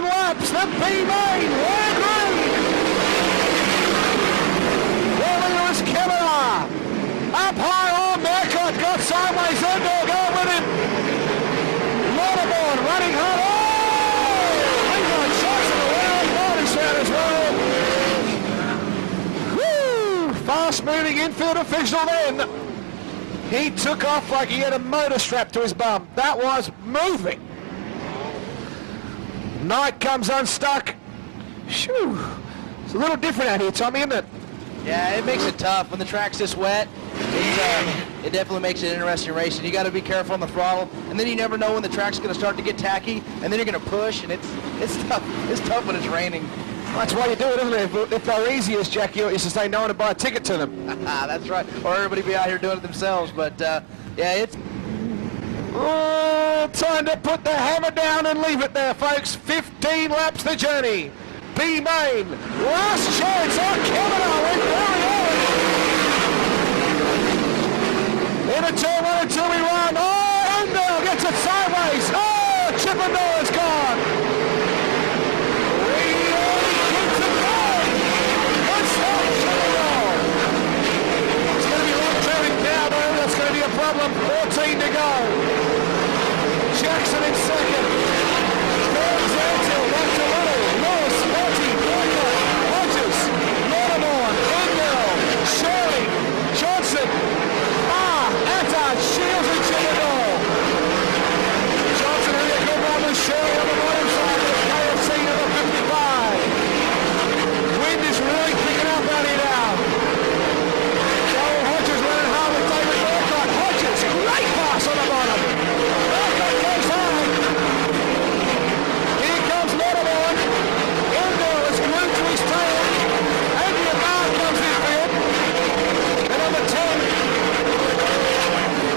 laps, the B-main, red green. Lewis Kemmerer. Up high on Mercott, got sideways, Endor going with him. Warrnambool running hard. Oh! He got shots in the wild body shot as well. Woo! Fast moving infield official then. He took off like he had a motor strapped to his bum. That was moving. Knight comes unstuck. Shoo! It's a little different out here, Tommy, isn't it? Yeah, it makes it tough when the track's this wet. It definitely makes it interesting racing. You got to be careful on the throttle, and then you never know when the track's going to start to get tacky, and then you're going to push, and it's tough. It's tough when it's raining. That's why you do it, isn't it? If they're easy as Jack Hewitt used to say, no one to buy a ticket to them. That's right. Or everybody be out here doing it themselves. But yeah, it's. Oh, time to put the hammer down and leave it there, folks. 15 laps the journey. B-main, last chance on Kemmerer with very early. In a turn 1 and 2 we run. Oh, Endor gets it sideways. Oh, Chippendale is gone. Keeps it going. Good stop, Chippendale. It's going to be long traffic now, though. That's going to be a problem. 14 to go. Jackson in second. Third, Zantil, back to Little. Lewis, Monty, Mercott, Hodges, Warrnambool, Endor, Shirley, Johnson, Attard, Shields and Chippendale. Johnson having a good run with Shirley on the bottom side of the KFC number 55. Wind is really picking up out here now. Joel Hodges running hard with David Mercott. Hodges, great pass on the bottom. Mercott goes high. Here comes Warrnambool. Endor is glued to his tail. Adrian Marr comes in field. And number 10.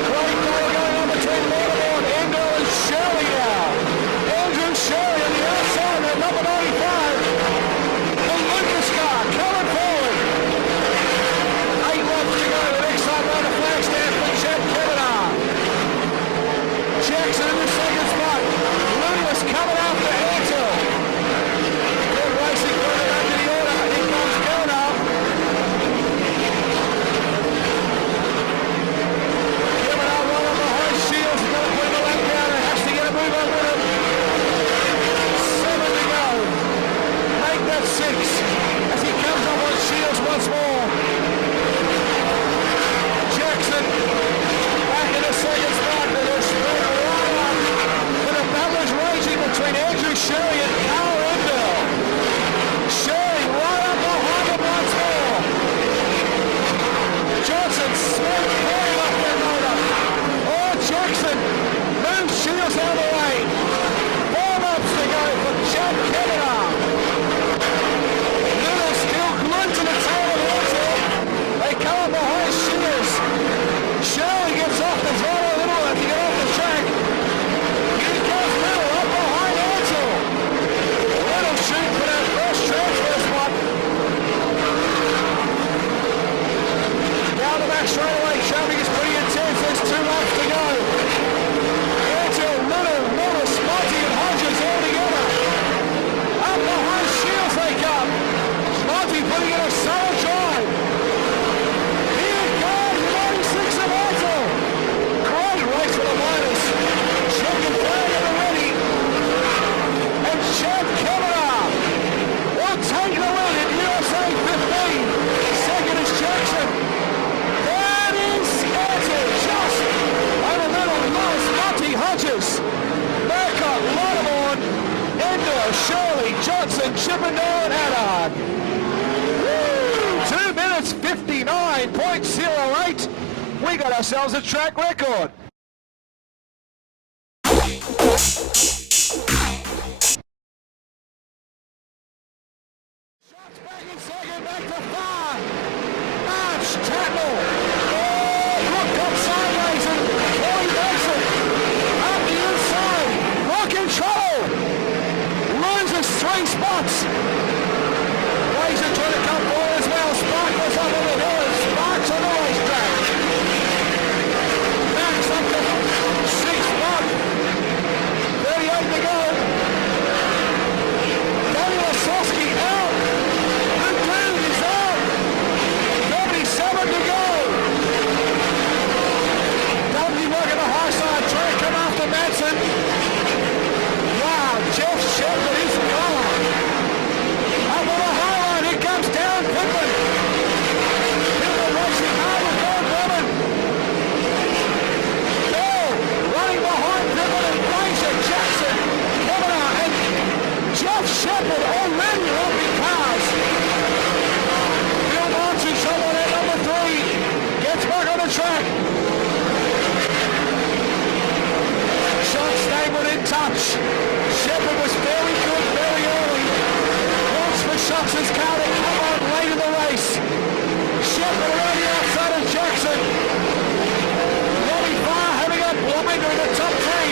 Great battle going on between Warrnambool, Endor and Shirley now. Andrew Shirley on the outside at number 95. The Lucas car coming forward. 8 laps to go. The next time round the flag stand for Jack Kemmerer. Jackson in the second spot. Lewis coming after Antil. Good racing further back in the order. Here comes Kemmerer. Kemmerer right on behind Shields. He's got to put him a lap down and has to get a move on with him. 7 to go. Make that 6 as he comes up on Shields once more. Jackson back in the second spot. They're spread right up. But the battle is raging between Andrew Shirley and Carl Endor. Shirley right up behind him once more. Johnson smoke pouring off their motor. Oh, Jackson moves Shields out of the way. 4 laps to go for Jack Kemmerer. Little still glued to the tail of Antil. They come up behind Shields. Shirley gets off the throttle a little to get off the track. Here comes Little up behind Antil. Little shooting for that first transfer spot. Down the back straightaway, traffic is pretty intense. There's 2 laps to go. Antil, Little, Lewis, Monty and Hodges all together. Up behind Shields they come. Monty putting in a solid drive. Here comes 96 of Antil. Great race for the miners. Checking flag at the ready. And Jack Kemmerer will take the lead in USA 15. Second is Jackson. That is Antil. Just over Little, Lewis, Monty, Hodges, Mercott, Warrnambool, Endor, Shirley, Johnson, Chippendale and Attard. 2 minutes 59.08. We got ourselves a track record. Shots back in second, back to 5. March, Tatnall. Oh, Rook got sideways and Corey Mason up the inside. Rock in trouble. Loses 3 spots. Razor trying to come forward as well. Sparkles up on the hill and Sparks on the racetrack. Max up to 6th spot. 38 to go. touch. Shepherd was very good very early. Watch for Shucks' car to come on late in the race. Shepherd already outside of Jackson. Robbie Farr having a blinder in the top three.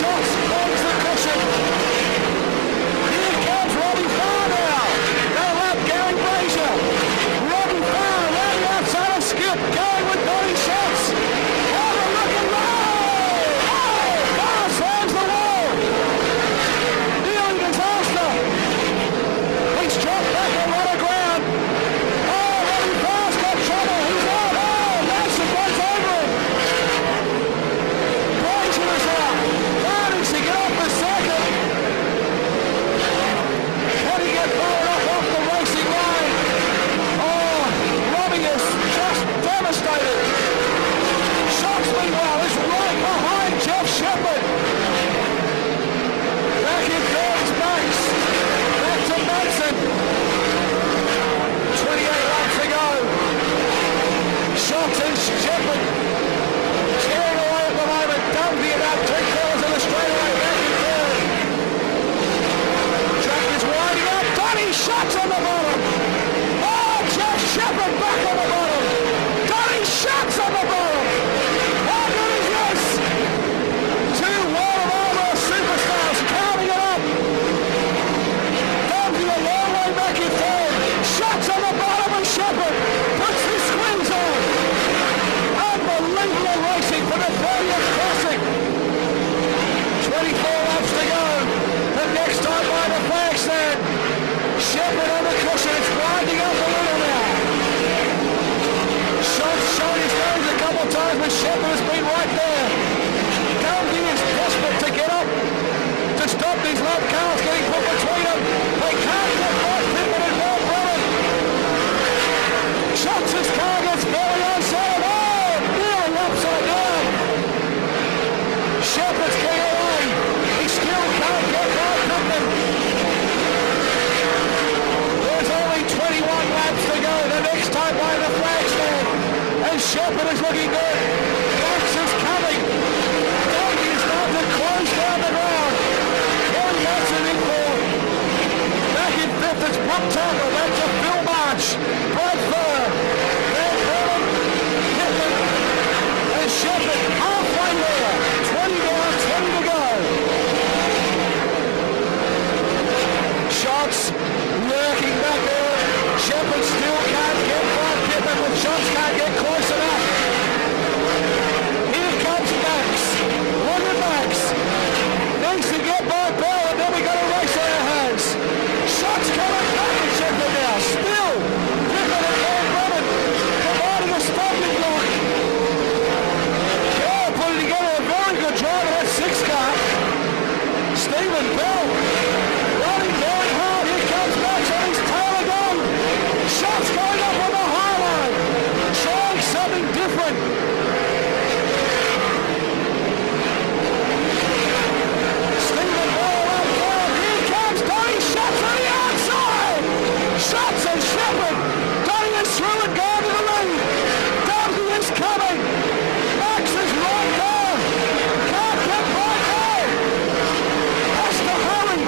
Shucks pulls the cushion. Here comes Robbie Farr now. They'll have Gary Brazier. Robbie Farr around the outside of Skip, going with 30 shots. Oh, look and roll! Oh, Farr slams the wall. Nearly disaster. He's dropped back a lot of ground. Oh, Robbie Farr's got trouble. He's out. Oh, Nelson runs over him. Brazier is out. Farr needs to get off the circuit. Can he get fired off the racing line? Oh, Robbie is just devastated. Shucks, meanwhile, is right behind Jeff Shepherd. Back in third is Max. Back to Madsen. 28 laps to go. Shucks and Shepherd tearing away at the moment. Dunphy about 3/4 of the straightaway. Back in third. Track is winding up. Donny Shucks on the bottom. Oh, Jeff Shepherd back on the bottom. Donny Shucks on the bottom. How good is this? Two Warrnambool superstars counting it up. Dunphy a long way back in third. Shucks on the bottom and Shepherd puts the squeeze on. Unbelievable racing for the 30th Classic. 24 laps to go. The next time by the flag stand. Shepherd on the cushion. It's winding up a little now. Shucks shown his nose a couple of times, but Shepherd has been right there. Dunphy is desperate to get up to stop these lap cars getting put between them. They can't get right Pittman and Bob Brennan. Shucks' car gets very unsettled. Oh, nearly upside down. Shepherd's getting away. He still can't get by Pittman. There's only 21 laps to go. The next time by the flag stand. And Shepherd is looking good. Max is coming. Dunphy is starting to close down the ground. One Madsen in fourth. Back in fifth is Brook Tackle. That's a Phil March. Brad Furr. Van Brennan. Pittman. And Shepherd halfway there. 20 down, 20 to go. Shots lurking back there. Shepherd still can't get by Pittman, but Shots can't get close enough. Here comes Max. Look at Max. Needs to get by Bell, and then we got a race on our hands. Shots coming back at Shepherd now. Still, Pittman and Van Brennan providing a stopping block. Bell putting together a very good drive of that six car. Stephen Bell running very hard. Here comes Max on his tail again. Shots going up on the high line. Trying something different. Stephen Bell up front. Here comes Donny Shucks on the outside. Shucks and Shepherd. Donny is through and gone to the lead. Dunphy is coming. Max is right there. Can't get by there. Has to hurry.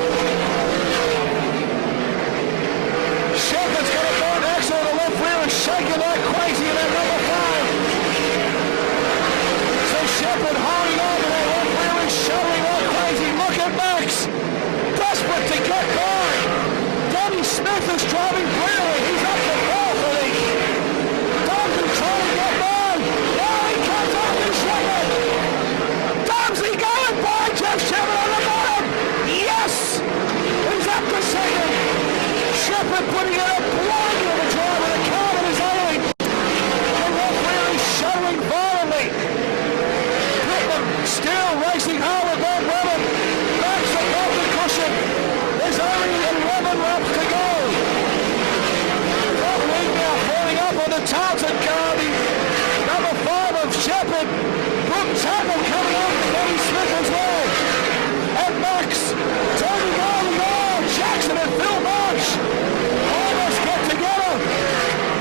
Shepherd's got a bad axle on the left rear and shaking like crazy in that number 5. So Shepherd holding on to that left rear and showing like crazy. Look at Max. Desperate to get by. Danny Smith is driving brilliantly. He's up to 4th, I think. Dunphy trying to get by. Now he comes after Shepherd. Dunphy going by Jeff Shepherd on the bottom. Yes! He's up to 2nd. Shepherd putting in a blind on the drive with a car that is ailing. The left rear is showing violently. Pittman still racing hard with Bob Brennan. Max above the cushion. There's only 11 laps to go. That lead now falling up on the Tarleton car. The number 5 of Shepherd. Brook Tackle coming up with Danny Smith as well. And Max turning on the wall. Jackson and Phil March almost get together.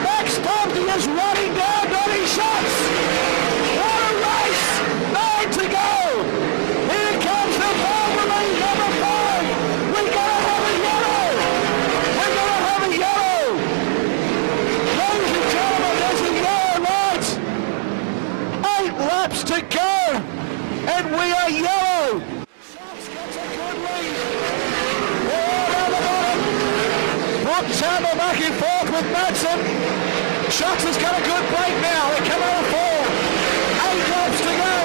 Max Dunphy is running down Donny Shucks. What a race! 9 to go. Here comes Shots gets a good lead. All down the bottom. Brooke Chandler back and forth with Madsen. Shots has got a good break now. They come out of 4. 8 laps to go.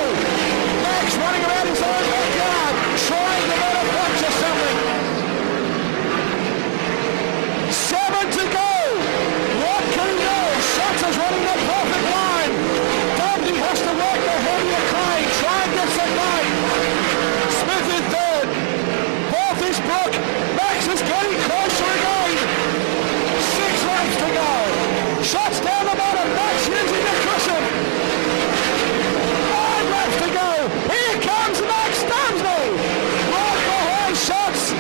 Max running around his own backyard, trying to get a punch or something. 7 to go. What can he do? Shots is running the perfect line. Dundee has to work the heavier clay. Try and get some weight. Smith in 3rd. 4th is Brooke. Max is getting closer again. 6 laps to go. Shots down the bottom. Max using the cushion. 5 laps to go. Here comes Max Dumsley. Right behind Shots.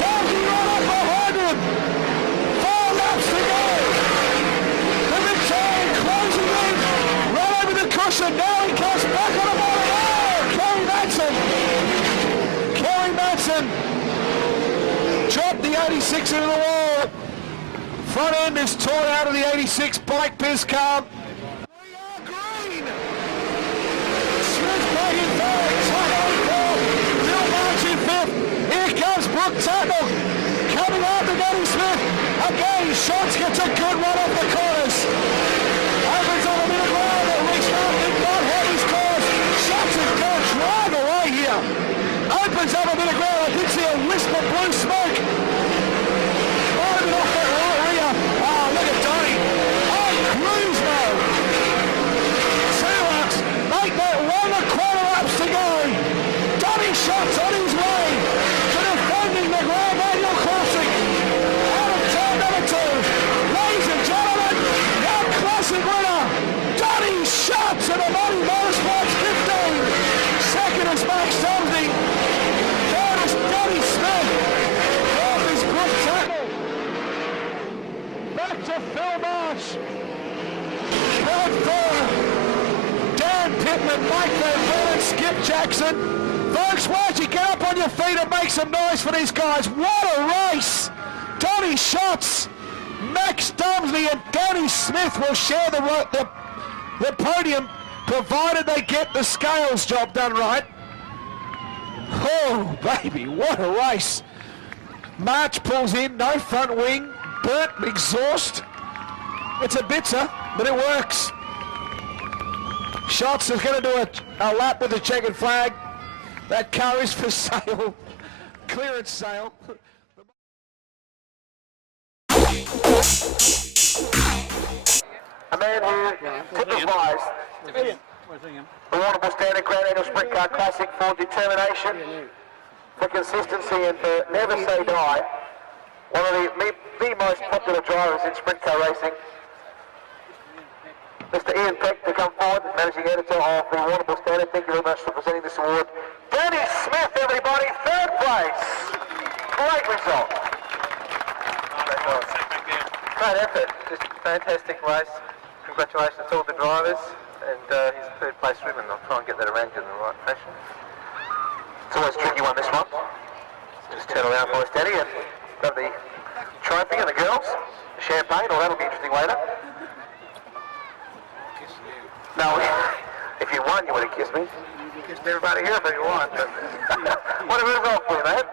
Dumsley right up behind him. 4 laps to go. The Victorian closing in. Right over the cushion. Now he comes back on the bottom. Oh, Kerry Madsen. Kerry Madsen dropped the 86 into the wall. Front end is torn out of the 86 bike biz car. We are green. Smith back in 3rd. Tuttle in 4th. Bill March in 5th. Here comes Brooke Tuttle. Coming after Danny Smith. Again, Shots gets a good run off the corners. Opens on the middle ground. At least now did not have his course. Shots is going to drive away here. Opens up a bit of ground. I did see a wisp of blue smoke. Off that right rear. Oh, look at Donny. Oh, cruise mode. 2 laps. Make that 1.25 laps to go. Donny Shots on his way to defending the Grand Annual Classic. Out of turn number 2. Ladies and gentlemen, our classic winner, Donny Shots in the Money Motorsports 15. 2nd is Max Dumsley. 3rd is Danny Smith. 4th is Brooke Tuttle. Back to Phil Marsh. Third for Dan Pittman, Mike Van Vernon, Skip Jackson. Folks, why don't you get up on your feet and make some noise for these guys? What a race! Donny Shots, Max Dumsley and Danny Smith will share the podium, provided they get the scales job done right. Oh, baby, what a race. March pulls in, no front wing. Burnt exhaust. It's a bitter, but it works. Shots is going to do a lap with the checkered flag. That car is for sale. Clearance sale. A man who typifies the Warrnambool Standard Grand Annual Sprint Car Classic for determination, for consistency, and for never say die. One of the most popular drivers in sprint car racing. Mr. Ian Peck to come forward, Managing Editor of the Warrnambool Standard. Thank you very much for presenting this award. Danny Smith, everybody, 3rd place. Great result. Great effort, just a fantastic race. Congratulations to all the drivers, and he's 3rd place women. I'll try and get that around you in the right fashion. It's always a tricky one, this one. Just turn around for us, Danny, and got the trophy and the girls, the champagne, or that'll be interesting later. No, if you won, you would have kissed me. You kissed everybody here if you won. But what a result for you, man.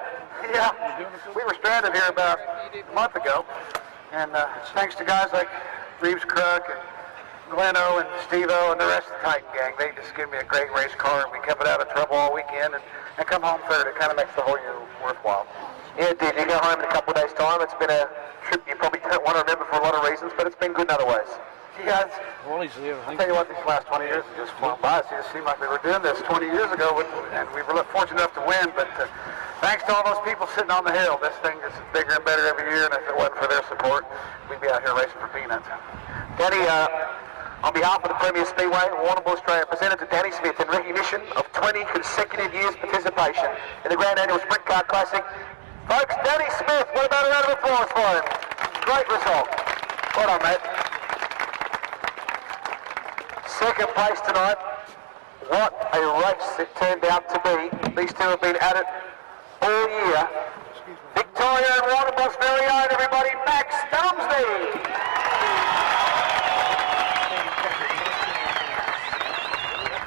Yeah, we were stranded here about a month ago, and it's thanks to guys like Reeves Kruk and Gleno and Steve-O and the rest of the Titan gang. They just give me a great race car, and we kept it out of trouble all weekend and come home 3rd. It kind of makes the whole year worthwhile. Yeah, it did. You go home in a couple of days' time. It's been a trip you probably don't want to remember for a lot of reasons, but it's been good in other ways. Yeah, I'll tell you what, these last 20 years have just flown by. It just seemed like we were doing this 20 years ago, and we were fortunate enough to win, but thanks to all those people sitting on the hill, this thing is bigger and better every year, and if it wasn't for their support, we'd be out here racing for peanuts. Danny, on behalf of the Premier Speedway, Warrnambool Australia, presented to Danny Smith in recognition of 20 consecutive years' participation in the Grand Annual Sprint Car Classic. Folks, Danny Smith, what about a round of applause for him? Great result. Well done, mate. 2nd place tonight. What a race it turned out to be. These two have been at it all year. Victoria and Warrnambool's very own, everybody, Max Dumsley.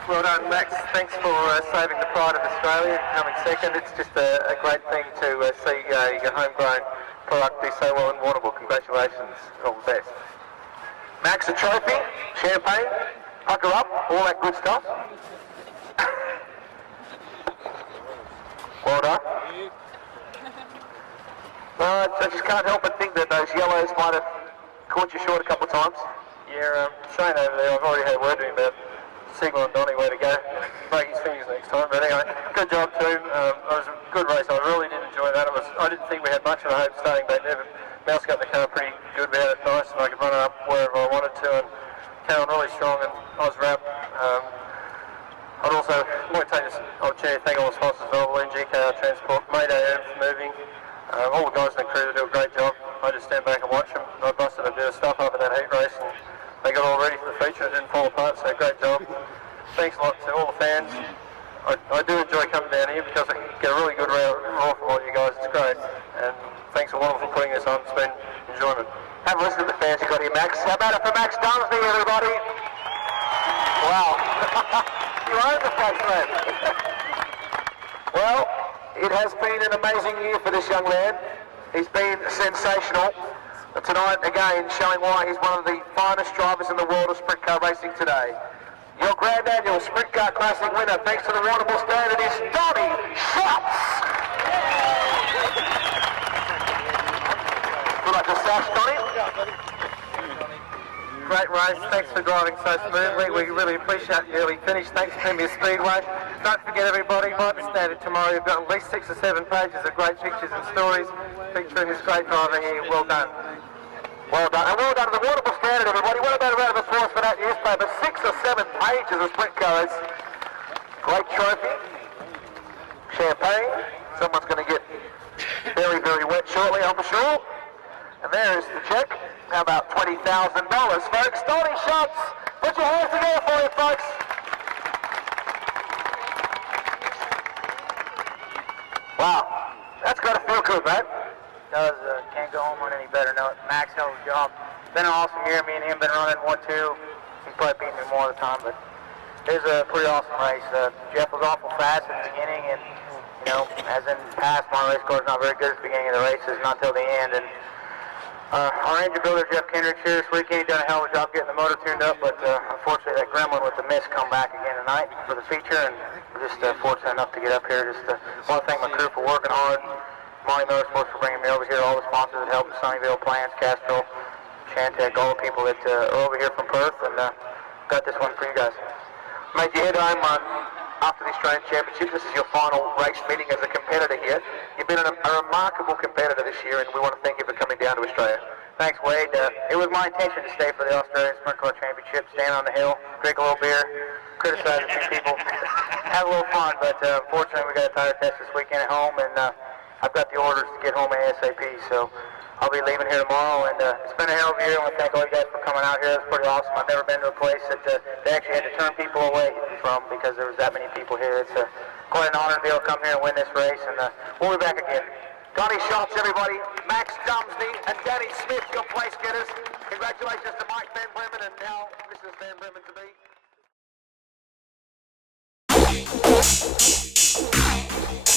Well done, Max. Thanks for saving the pride of Australia, coming second. It's just a great thing to see your homegrown product do so well in Warrnambool. Congratulations. All the best. Max, a trophy, champagne, pucker up, all that good stuff. Well done. I just can't help but think that those yellows might have caught you short a couple of times. Yeah, Shane over there, I've already had a word with him about Siegel and Donnie where to go. Break his fingers next time. But anyway, good job too. It was a good race. I really did enjoy that. I didn't think we had much of a hope starting back there, but Mouse got the car pretty good. We had it nice and I could run it up wherever I wanted to and came on really strong and I was wrapped. I'd also like to take this opportunity to thank all the sponsors as well, GKR Transport, Mayday Earth Moving, all the guys in the crew that do a great job. I just stand back and watch them. I busted a bit of stuff up in that heat race and they got all ready for the feature. It didn't fall apart, so great job. Thanks a lot to all the fans. I do enjoy coming down here because I get a really good roar from all you guys. It's great. And thanks a lot for putting this on. It's been enjoyment. Have a listen to the fans you got here, Max. How about it for Max Dunsby, everybody? Wow. You own the place, man. Well, it has been an amazing year for this young lad. He's been sensational. Tonight, again, showing why he's one of the finest drivers in the world of sprint car racing today. Your Grand Annual Sprint Car Classic winner, thanks to the Warrnambool Standard, is Donnie Schatz. Good luck to Sash, Donnie. Great race. Thanks for driving so smoothly. We really appreciate the early finish. Thanks to Premier Speedway. Don't forget, everybody, might be standard tomorrow. You've got at least 6 or 7 pages of great pictures and stories featuring this great driver here. Well done. Well done. And well done to the Warrnambool Standard, everybody. What about a round of applause for that newspaper? 6 or 7 pages of sprint cars. Great trophy. Champagne. Someone's going to get very, very wet shortly, I'm sure. And there's the check. How about $20,000, folks? Donnie Schatz. Put your hands together for you, folks. Wow. That's got to feel good, man. Does, can't go home on any better note. Max, hell of a job. Been an awesome year. Me and him been running 1-2. He's probably beating me more of the time, but it was a pretty awesome race. Jeff was awful fast at the beginning, and, you know, as in the past, my race car's not very good at the beginning of the races, not till the end. And our engine builder, Jeff Kendrick, here this weekend, he done a hell of a job getting the motor tuned up, but unfortunately that gremlin with the mist come back again tonight for the feature, and we're just fortunate enough to get up here. Just want to thank my crew for working hard. Monty Motorsports for bringing me over here, all the sponsors that helped, Sunnyvale, Plants, Castro, Chantec, all the people that are over here from Perth, and got this one for you guys. Mate, you head home after the Australian Championship. This is your final race meeting as a competitor here. You've been a remarkable competitor this year, and we want to thank you for coming down to Australia. Thanks, Wade. It was my intention to stay for the Australian Sprint Car Championship, stand on the hill, drink a little beer, criticize a few people, have a little fun, but unfortunately we got a tire test this weekend at home, and I've got the orders to get home ASAP, so I'll be leaving here tomorrow, and it's been a hell of a year. I want to thank all you guys for coming out here. It's pretty awesome. I've never been to a place that they actually had to turn people away from because there was that many people here. It's quite an honor to be able to come here and win this race, and we'll be back again. Donnie Schatz, everybody. Max Dunsby and Danny Smith, your place getters. Congratulations to Mike Van Bremen and now Mrs. Van Bremen to be.